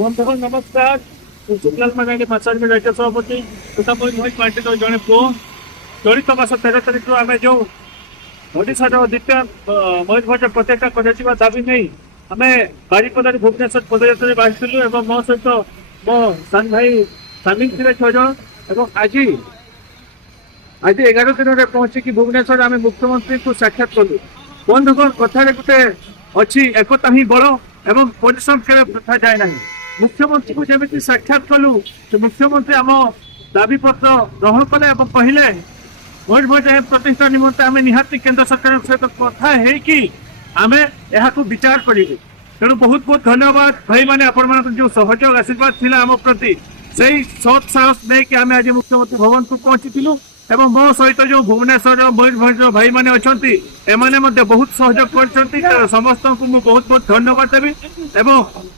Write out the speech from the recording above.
बंधुगण नमस्कार। शुक्लाल मराठी मसाज में सभापति तथा मयूरभ पार्टी जड़े पु चलित मास 13 तारीख आम जो ओडार द्वितीय मयूरभ प्रतिष्ठा कर दाबी नहीं आम बारिपदार भुवनेश्वर पदयात्रा बाहर मो सहित मो सान भाई सामिल थे 6 जन। आज आज 11 दिन में पहुंचिकी भुवनेश्वर आम मुख्यमंत्री को साक्षात कलु। बंधुगण कथार गोटे अच्छी एकता ही बड़ एवं परिश्रम केवल प्रथा जाए ना। मुख्यमंत्री को जमी साक्षात कलु तो मुख्यमंत्री आम दाबी पत्र ग्रहण कले कहले मयूरभ प्रतिष्ठा निमंते आम निहाती केन्द्र सरकार सहित कथा आम यहाँ विचार करें। तेणु बहुत बहुत धन्यवाद भाई मैंने आपण जो सहयोग आशीर्वाद थी आम प्रति से सत् साहस नहीं कि आम आज मुख्यमंत्री भवन को पहुंची एवं मो सहित जो भुवनेश्वर मयूरभ भाई मैंने अच्छा एमाने बहुत सहयोग कर समस्त को बहुत बहुत धन्यवाद देवी।